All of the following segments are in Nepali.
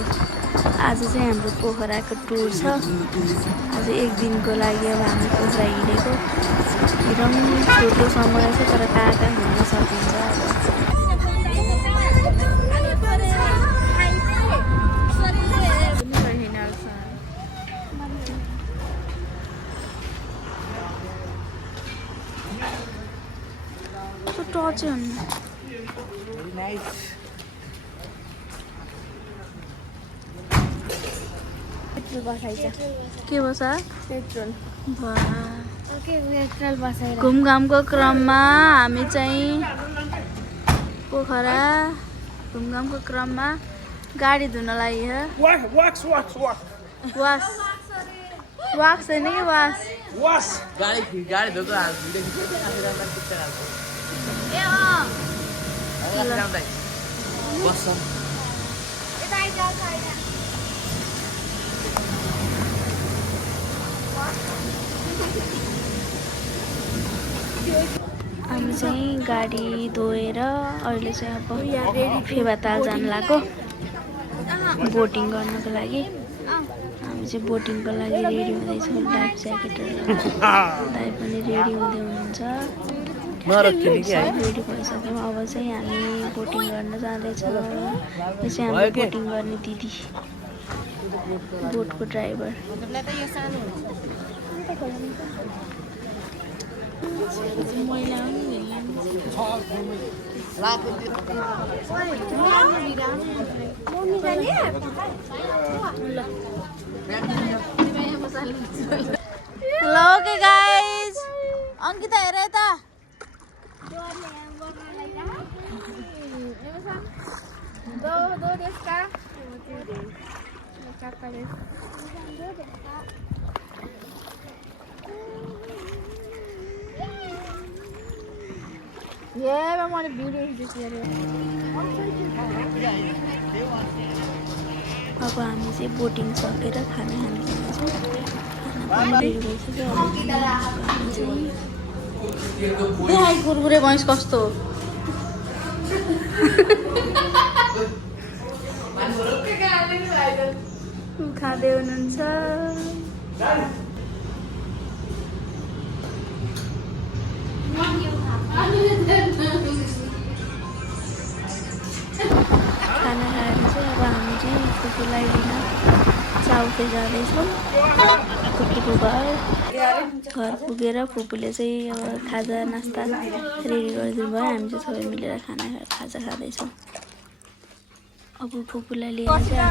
आज चाहिँ हाम्रो पोखराको टुर छ। आज एक दिनको लागि अब हामी पोखरा हिँडेको। एकदम छोटो समय छ तर कहाँ कहाँ घुम्न सकिन्छ। अब टच है के बसा पेट्रोल बसाएर घुमघामको क्रममा हामी चाहिँ पोखरा घुमघामको क्रममा गाडी धुनलाई वास छैन कि वास गाडी धोको हामी चाहिँ गाडी धोएर अहिले चाहिँ अब फेवाताल जान लाग्यो बोटिङ गर्नको लागि। हामी चाहिँ बोटिङको लागि रेडी हुँदैछौँ। लाइफ ज्याकेटहरू दाइ पनि रेडी हुँदै हुनुहुन्छ। रेडी भइसक्यौँ। अब चाहिँ हामी बोटिङ गर्न जाँदैछौँ। यो चाहिँ हाम्रो बोटिङ गर्ने दिदी बोटको driver. Hello okay guys Ankita हेर यता मैले भिडियो अब हामी चाहिँ बोटिङ सकेर खाना खानु जान्छौँ। कुरकुरे भैँस कस्तो खाँदै हुनुहुन्छ। खाना खाएर चाहिँ अब हामी चाहिँ फुपूलाई लिन चाउके जाँदैछौँ। फुपूको घर पुगेर फुपूले चाहिँ अब खाजा नास्ता रेडी गरिदिनु भयो। हामी चाहिँ सबै मिलेर खाजा खाँदैछौँ। अब फुपूलाई लिएर चाहिँ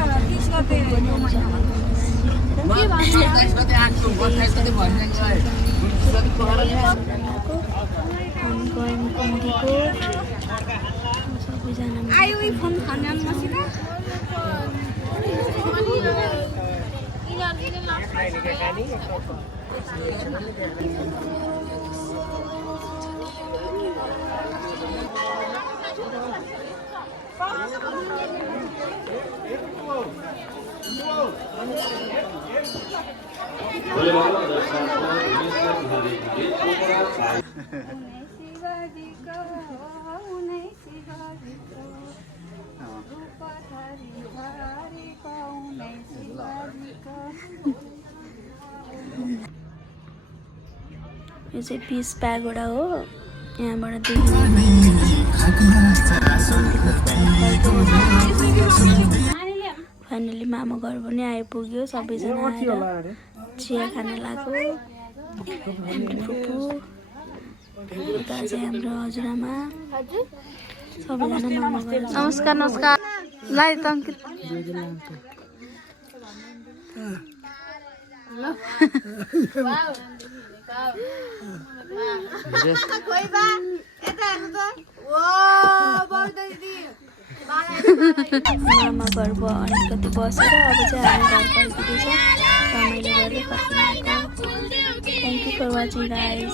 यो चाहिँ पिस प्यागोडा हो। यहाँबाट फाइनली मामा घर पनि आइपुग्यो। सबैजना आएर चिया खान लाग्यो। फुपू उता चाहिँ हाम्रो हजुरआमा सबैजना मामा घर। नमस्कार नमस्कार लाइ तङ्कित मामा घर भयो अलिकति बसेर अब चाहिँ हामी घर फर्किँदैछौँ। रमाइलो गरेर फर्किँदैछौँ। Thank you for watching guys.